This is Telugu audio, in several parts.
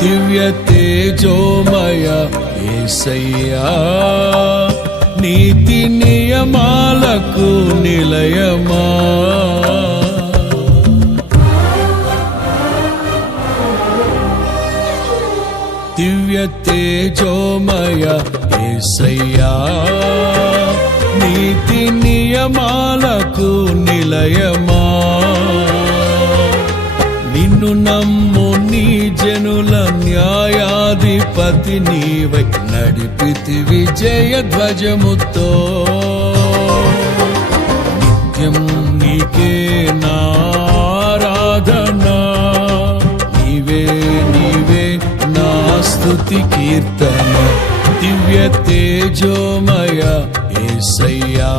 దివ్య తేజోమయ యేసయ్యా, నీతి నియమాలకు నిలయమా. దివ్య తేజోమయ యేసయ్యా, నీతి నియమాలకు నిలయమా. నిన్ను నమ్ము నీ జనుల న్యాయాధిపతి నీవై నడిపితి విజయ ధ్వజముతో. నిత్యం నీకే నారాధనా, నీవే నీవే నా స్తుతి కీర్తన. దివ్య తేజోమయ యేసయ్యా,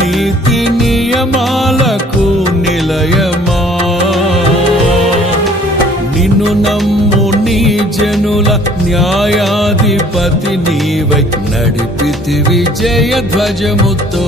నీతి నియమాలకు నిలయమా. నిన్ను నమ్ము నీ జనుల న్యాయాధిపతి నీవై నడిపితి విజయ ధ్వజముతో.